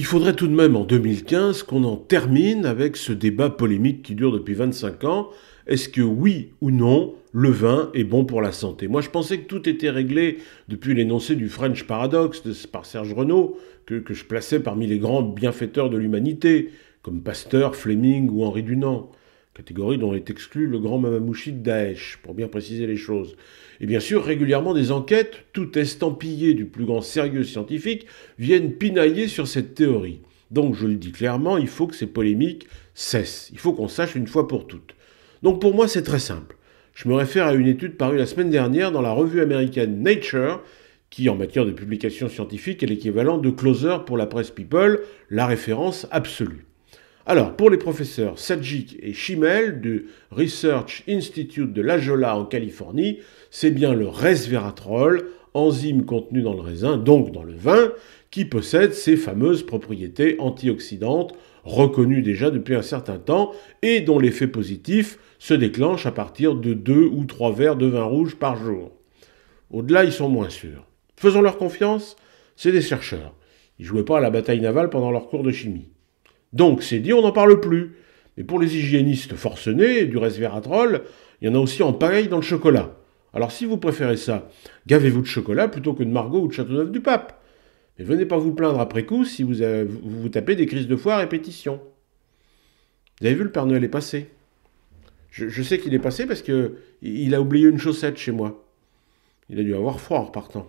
Il faudrait tout de même en 2015 qu'on en termine avec ce débat polémique qui dure depuis 25 ans. Est-ce que oui ou non, le vin est bon pour la santé? Moi, je pensais que tout était réglé depuis l'énoncé du French Paradox par Serge Renaud, que je plaçais parmi les grands bienfaiteurs de l'humanité, comme Pasteur, Fleming ou Henri Dunant, catégorie dont est exclu le grand Mamamouchi de Daesh, pour bien préciser les choses. Et bien sûr, régulièrement, des enquêtes, tout estampillées du plus grand sérieux scientifique, viennent pinailler sur cette théorie. Donc, je le dis clairement, il faut que ces polémiques cessent. Il faut qu'on sache une fois pour toutes. Donc, pour moi, c'est très simple. Je me réfère à une étude parue la semaine dernière dans la revue américaine Nature, qui, en matière de publication scientifique, est l'équivalent de Closer pour la presse People, la référence absolue. Alors, pour les professeurs Sadjik et Chimel du Research Institute de l'Ajola en Californie, c'est bien le resveratrol, enzyme contenu dans le raisin, donc dans le vin, qui possède ces fameuses propriétés antioxydantes reconnues déjà depuis un certain temps et dont l'effet positif se déclenche à partir de 2 ou 3 verres de vin rouge par jour. Au-delà, ils sont moins sûrs. Faisons leur confiance, c'est des chercheurs. Ils ne jouaient pas à la bataille navale pendant leur cours de chimie. Donc, c'est dit, on n'en parle plus. Mais pour les hygiénistes forcenés du resveratrol, il y en a aussi en pareil dans le chocolat. Alors, si vous préférez ça, gavez-vous de chocolat plutôt que de Margaux ou de Châteauneuf-du-Pape. Mais venez pas vous plaindre après coup si vous tapez des crises de foie à répétition. Vous avez vu, le Père Noël est passé. Je sais qu'il est passé parce que il a oublié une chaussette chez moi. Il a dû avoir froid en repartant.